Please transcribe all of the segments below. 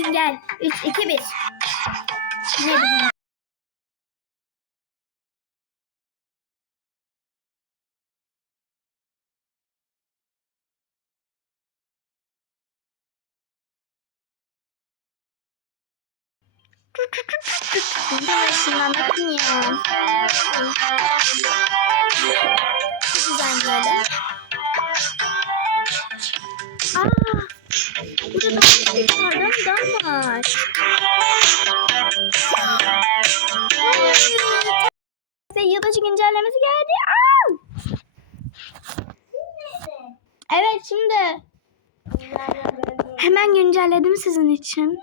için gel. 3, 2, 1. Ne? Şundan bakın ya. Çok güzel böyle. Aa, burada da bir kardan var. Yılbaşı güncellemesi geldi. Aa! Evet şimdi. Hemen güncelledim sizin için.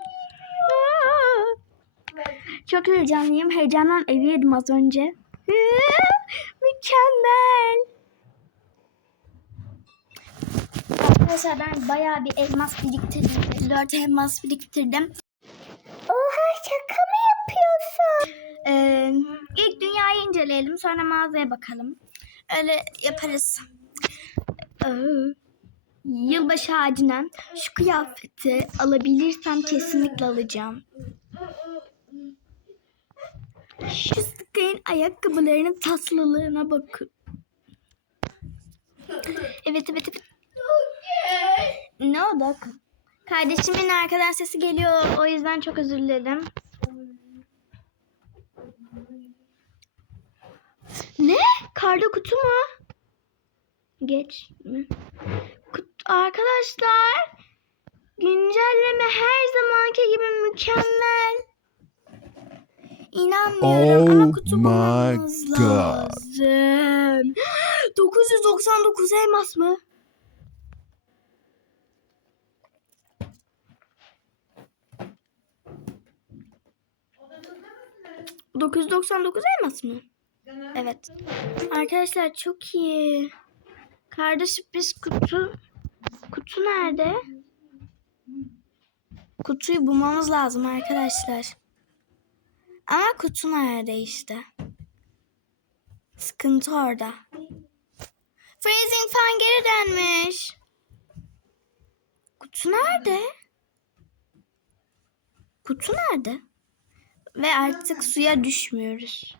Çok heyecanlıyım. Heyecandan evi yedim az önce. Mükemmel. Arkadaşlar ben bayağı bir elmas biriktirdim. 4 elmas biriktirdim. Oha şaka mı yapıyorsun? Ee, ilk dünyayı inceleyelim sonra mağazaya bakalım. Öyle yaparız. Ee, yılbaşı ağacına şu kıyafeti alabilirsem kesinlikle alacağım. Şu sıkayın ayakkabılarının tatlılığına bakın. Evet evet evet. Ne oldu? Kardeşimin arkadan sesi geliyor. O yüzden çok özür dilerim. Ne? Karda kutu mu? Geç mi? Kut- Arkadaşlar güncelleme her zamanki gibi mükemmel. İnanmıyorum ama Oh kutu my bulmamız God. lazım. 999 elmas mı? ...999 elmas mı? Evet. Arkadaşlar çok iyi. Karda sürpriz kutu... Kutu nerede? Kutuyu bulmamız lazım arkadaşlar. Ama kutu nerede işte? Sıkıntı orada. Freezing fan geri dönmüş. Kutu nerede? Kutu nerede? Ve artık suya düşmüyoruz.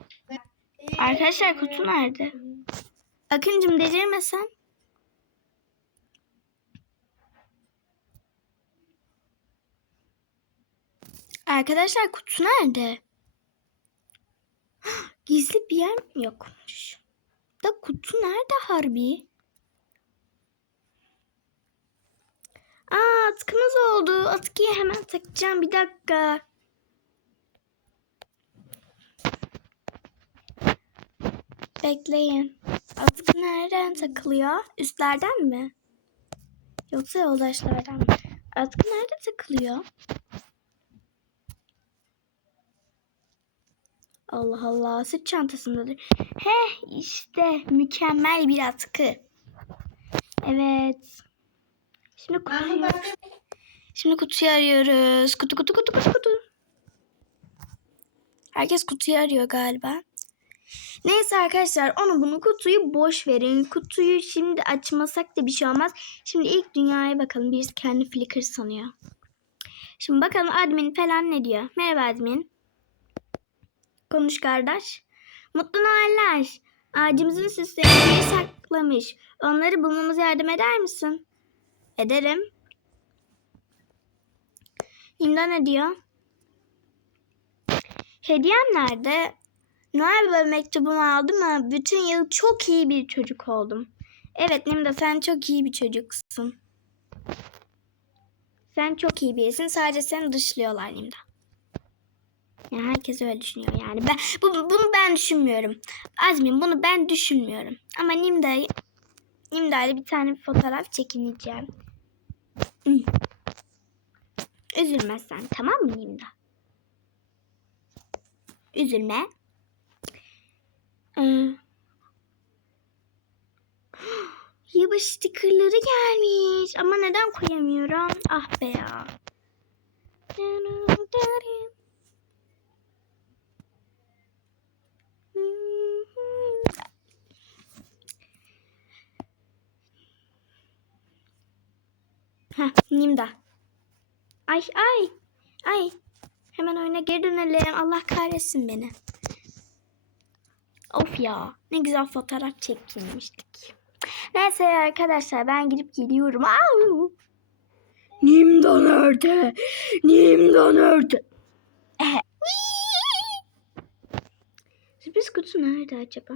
Arkadaşlar kutu nerede? Akıncım delirmesen. Arkadaşlar kutu nerede? Gizli bir yer mi yokmuş? Da kutu nerede harbi? Aa atkımız oldu. Atkıyı hemen takacağım. Bir dakika. Bekleyin. Atkı nereden takılıyor? Üstlerden mi? Yoksa yoldaşlardan mı? Atkı nerede takılıyor? Allah Allah sırt çantasındadır. He işte mükemmel bir atkı. Evet. Şimdi kutuyu, şimdi kutuyu arıyoruz. Kutu kutu kutu kutu kutu. Herkes kutuyu arıyor galiba. Neyse arkadaşlar onu bunu kutuyu boş verin. Kutuyu şimdi açmasak da bir şey olmaz. Şimdi ilk dünyaya bakalım. Birisi kendi flicker sanıyor. Şimdi bakalım admin falan ne diyor. Merhaba admin. Konuş kardeş. Mutlu Noeller. Ağacımızın süslerini saklamış. Onları bulmamıza yardım eder misin? Ederim. İmda ne diyor? Hediyem nerede? Noel Baba mektubunu aldım ama bütün yıl çok iyi bir çocuk oldum. Evet Nimda sen çok iyi bir çocuksun. Sen çok iyi birisin. Sadece seni dışlıyorlar Nimda. Ya herkes öyle düşünüyor yani. Ben bu, bunu ben düşünmüyorum. Azmin bunu ben düşünmüyorum. Ama Nimda'yı Nimda'yla bir tane bir fotoğraf çekineceğim. Üzülmezsen tamam mı Nimda? Üzülme. Ee, Yılbaşı stickerları gelmiş. Ama neden koyamıyorum? Ah be ya. Heh, Nimda. Ay ay. Ay hemen oyuna geri dönelim. Allah kahretsin beni. Of ya ne güzel fotoğraf çekilmiştik. Neyse arkadaşlar ben gidip geliyorum. Au! Nimda nerede? Nimda nerede? Ehe. Sürpriz kutusu nerede acaba?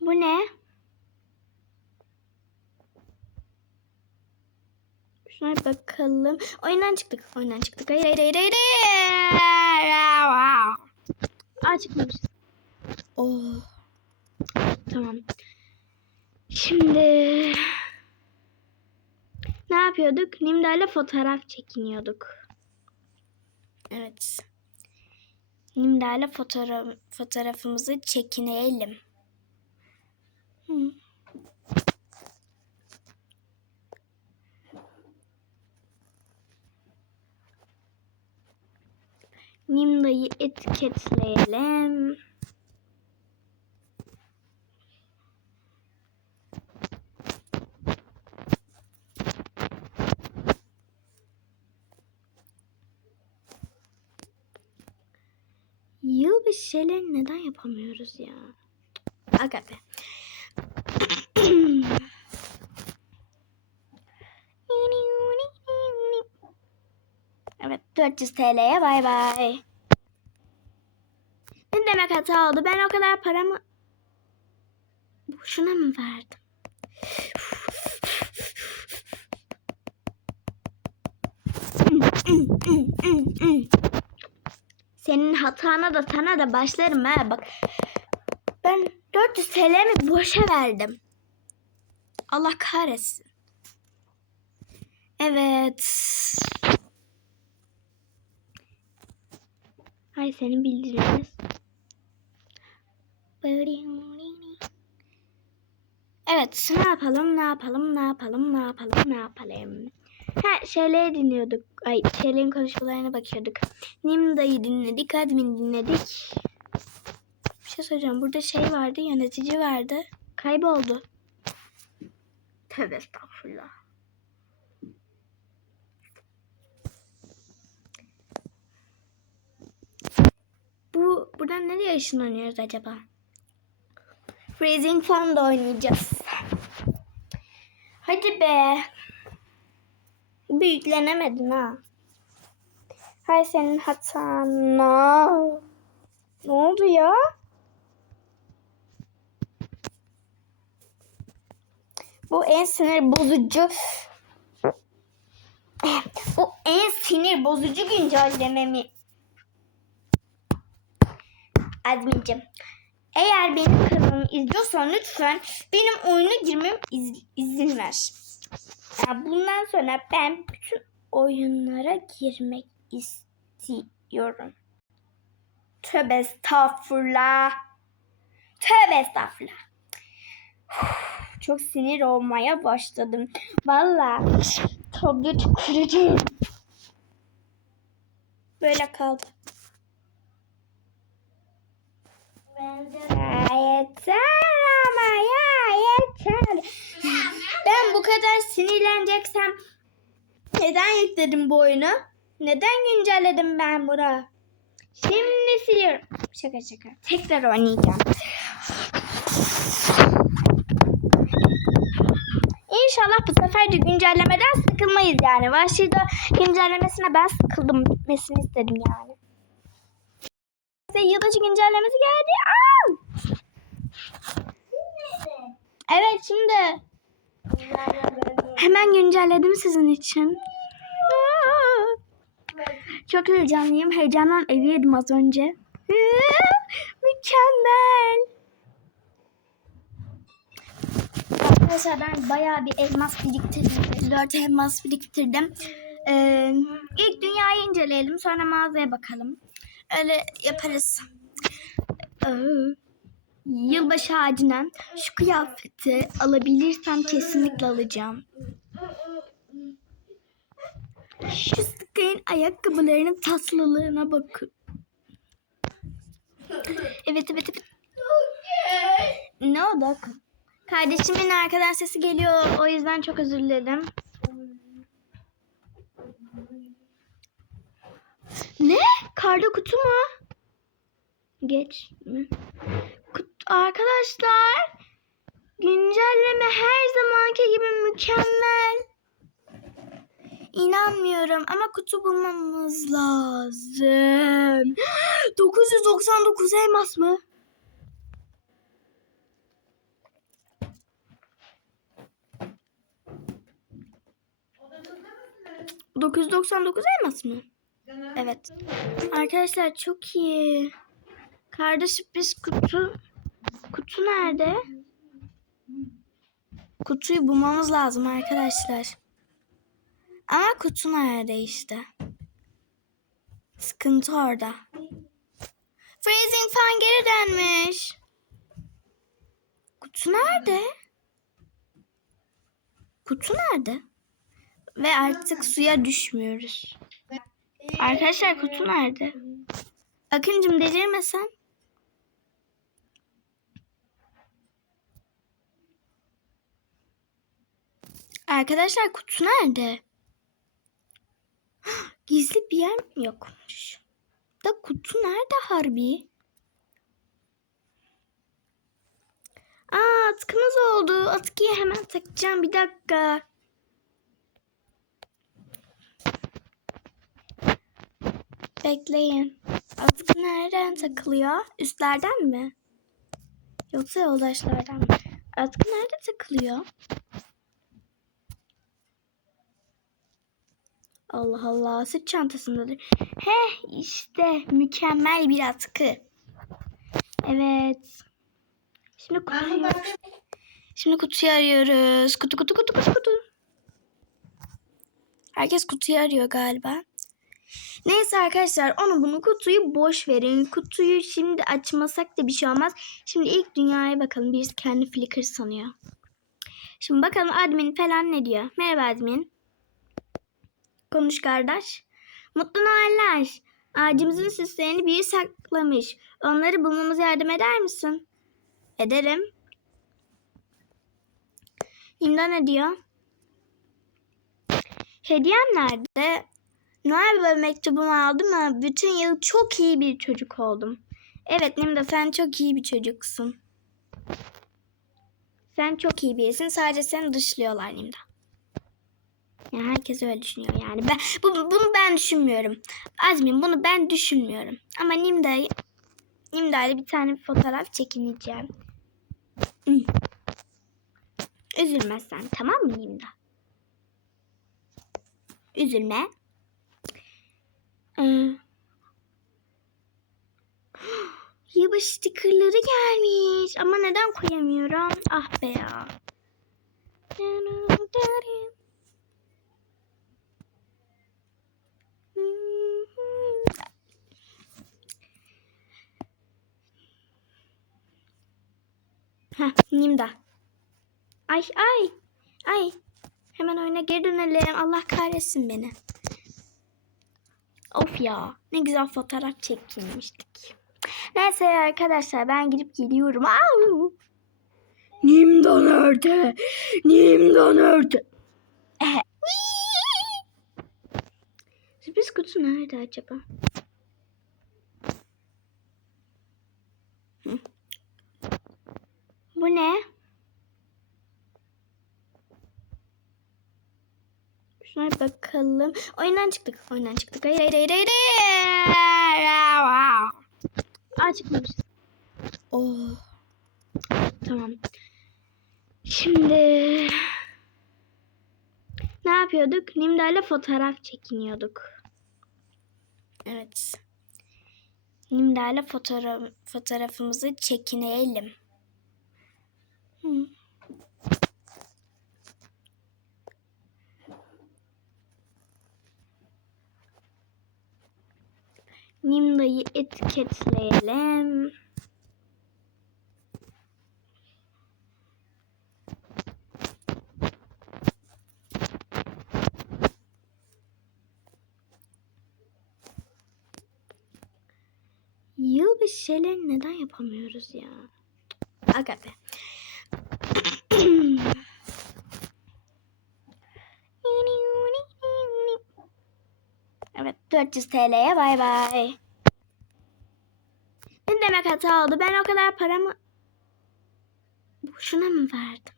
Bu ne? Şuna bakalım. Oyundan çıktık. Oyundan çıktık. Hayır hayır hayır hayır. hayır. Aa çıkmamışız. Oh. Tamam. Şimdi ne yapıyorduk? Nimda'yla fotoğraf çekiniyorduk. Evet. Nimda'yla fotoğraf, fotoğrafımızı çekinelim. Hı. Nimda'yı etiketleyelim. Yılbaşı şeyleri neden yapamıyoruz ya? Aga. Evet 400 TL'ye bay bay. Ne demek hata oldu? Ben o kadar paramı boşuna mı verdim? Senin hatana da sana da başlarım ha bak. Ben 400 TL'mi boşa verdim. Allah kahretsin. Evet. Hay senin bildiriniz. Evet, ne yapalım, ne yapalım, ne yapalım, ne yapalım, ne yapalım. Ha, şeyleri dinliyorduk. Ay, şeylerin konuşmalarına bakıyorduk. Nimda'yı dinledik, admin dinledik. Bir şey söyleyeceğim. Burada şey vardı, yönetici vardı. Kayboldu. Tövbe estağfurullah. Bu buradan nereye ışınlanıyoruz acaba? Freezing Fun'da oynayacağız. Hadi be. Büyüklenemedin ha. Hay senin hatan. No. Ne oldu ya? Bu en sinir bozucu. Bu en sinir bozucu güncellememi. Admin'cim. Eğer benim kanalımı izliyorsan lütfen benim oyuna girmem iz- izin ver. Ya bundan sonra ben bütün oyunlara girmek istiyorum. Tövbe estağfurullah. Tövbe estağfurullah. Çok sinir olmaya başladım. Vallahi tablet kıracağım. Böyle kaldı. Ya yeter ama ya yeter. Ben bu kadar sinirleneceksem neden yükledim bu oyunu? Neden güncelledim ben bunu? Şimdi siliyorum. Şaka şaka. Tekrar oynayacağım. İnşallah bu sefer de güncellemeden sıkılmayız yani. Vahşi'de güncellemesine ben sıkıldım. Bitmesini istedim yani. Size yılbaşı güncellemesi geldi. Aa! Evet şimdi. Hemen güncelledim sizin için. Çok heyecanlıyım. Heyecandan evi yedim az önce. Mükemmel. Arkadaşlar ben bayağı bir elmas biriktirdim. 4 elmas biriktirdim. Ee, ilk dünyayı inceleyelim. Sonra mağazaya bakalım. Öyle yaparız. Ee, yılbaşı ağacından şu kıyafeti alabilirsem kesinlikle alacağım. Şu Sky'ın ayakkabılarının tatlılığına bakın. Evet evet evet. Ne oldu? Kardeşimin arkadan sesi geliyor. O yüzden çok özür dilerim. Ne? Karda kutu mu? Geç? Kut Arkadaşlar güncelleme her zamanki gibi mükemmel. İnanmıyorum ama kutu bulmamız lazım. 999 elmas mı? ...999 elmas mı? Evet. Arkadaşlar çok iyi. Karda sürpriz kutu. Kutu nerede? Kutuyu bulmamız lazım arkadaşlar. Ama kutu nerede işte? Sıkıntı orada. Freezing fan geri dönmüş. Kutu nerede? Kutu nerede? Ve artık suya düşmüyoruz. Arkadaşlar kutu nerede? Akıncım delirmesen. Arkadaşlar kutu nerede? Gizli bir yer mi yokmuş? Da kutu nerede harbi? Aa atkımız oldu. Atkıyı hemen takacağım. Bir dakika. Bekleyin. Atkı nereden takılıyor? Üstlerden mi? Yoksa yoldaşlardan mı? Atkı nerede takılıyor? Allah Allah sırt çantasındadır. He işte mükemmel bir atkı. Evet. Şimdi kutuyu, şimdi kutuyu arıyoruz. Kutu kutu kutu kutu kutu. Herkes kutuyu arıyor galiba. Neyse arkadaşlar onu bunu kutuyu boş verin. Kutuyu şimdi açmasak da bir şey olmaz. Şimdi ilk dünyaya bakalım. Birisi kendi flicker sanıyor. Şimdi bakalım admin falan ne diyor. Merhaba admin. Konuş kardeş. Mutlu Noeller. Ağacımızın süslerini biri saklamış. Onları bulmamıza yardım eder misin? Ederim. İmdan ne diyor? Hediyem nerede? Noel Baba mektubumu aldım ama bütün yıl çok iyi bir çocuk oldum. Evet Nimda sen çok iyi bir çocuksun. Sen çok iyi birisin. Sadece seni dışlıyorlar Nimda. Ya herkes öyle düşünüyor yani. Ben bu, bunu ben düşünmüyorum. Azmin bunu ben düşünmüyorum. Ama Nimda'yı Nimda'yla bir tane fotoğraf çekineceğim. Hı. Üzülme sen tamam mı Nimda? Üzülme. Ee, Yılbaşı stickerları gelmiş. Ama neden koyamıyorum? Ah be ya. Heh, Nimda. Ay ay. Ay. Hemen oyuna geri dönelim. Allah kahretsin beni. Of ya. Ne güzel fotoğraf çekilmiştik. Neyse arkadaşlar ben gidip geliyorum. Au! Nimda nerede? Nimda nerede? Sürpriz kutusu nerede acaba? Bu ne? Bir bakalım. Oyundan çıktık. Oyundan çıktık. Hayır hayır hayır hayır. Aa çıkmamışız. Oh. Tamam. Şimdi ne yapıyorduk? Nimda'yla fotoğraf çekiniyorduk. Evet. Nimda'yla fotoğraf, fotoğrafımızı çekinelim. Hı. Nimda'yı etiketleyelim. Yılbaşı şeyleri neden yapamıyoruz ya? Aga. 400 TL'ye bay bay. Ne demek hata oldu? Ben o kadar paramı boşuna mı verdim?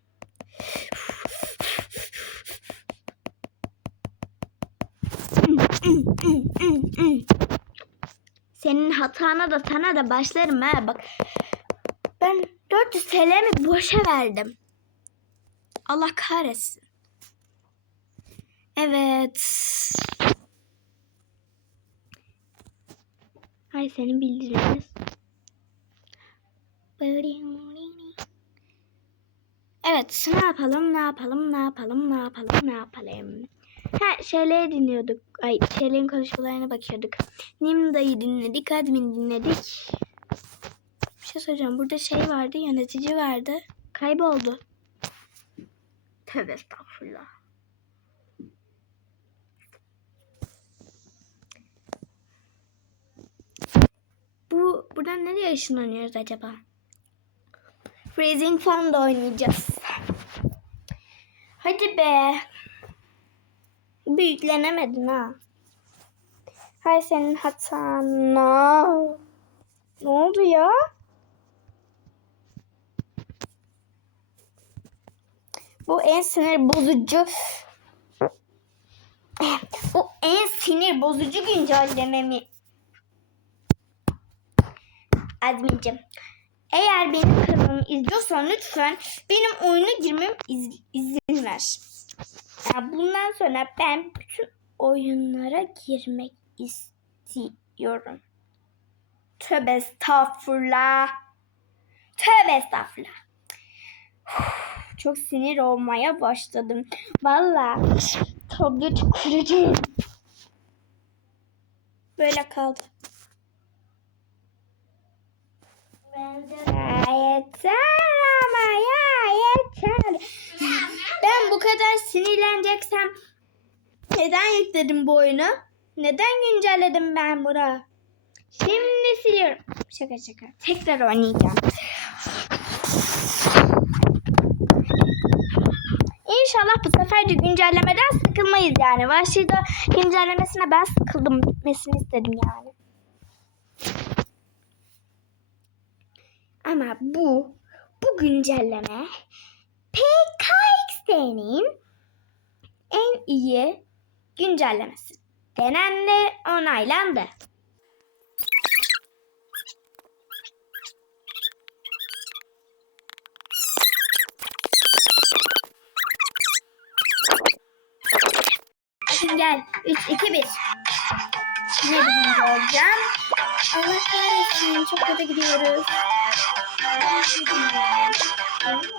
Senin hatana da sana da başlarım ha bak. Ben 400 TL'mi boşa verdim. Allah kahretsin. Evet. Hay senin bildiriniz. Evet, ne yapalım, ne yapalım, ne yapalım, ne yapalım, ne yapalım. Ha, şeyleri dinliyorduk. Ay, şeylerin konuşmalarına bakıyorduk. Nimda'yı dinledik, admin dinledik. Bir şey söyleyeceğim. Burada şey vardı, yönetici vardı. Kayboldu. Tövbe estağfurullah. Bu buradan nereye ışınlanıyoruz acaba? Freezing Fun'da oynayacağız. Hadi be. Büyüklenemedin ha. Hay senin hatan. No. Ne oldu ya? Bu en sinir bozucu. Bu en sinir bozucu güncellememi. Admin'cim. Eğer benim kanalımı izliyorsan lütfen benim oyuna girmem iz- izin ver. Ya bundan sonra ben bütün oyunlara girmek istiyorum. Tövbe estağfurullah. Tövbe estağfurullah. Çok sinir olmaya başladım. Vallahi tablet kıracağım. Böyle kaldı. Ya yeter ama ya yeter. Ben bu kadar sinirleneceksem neden yükledim bu oyunu? Neden güncelledim ben bunu? Şimdi siliyorum. Şaka şaka. Tekrar oynayacağım. İnşallah bu sefer de güncellemeden sıkılmayız yani. Vahşi'de güncellemesine ben sıkıldım. Bitmesini istedim yani. Ama bu, bu güncelleme PKXD'nin en iyi güncellemesi. Denendi, onaylandı. Şimdi gel. 3, 2, 1. Ne birinci olacağım? Allah kahretsin. Çok kötü gidiyoruz. i'm Oh,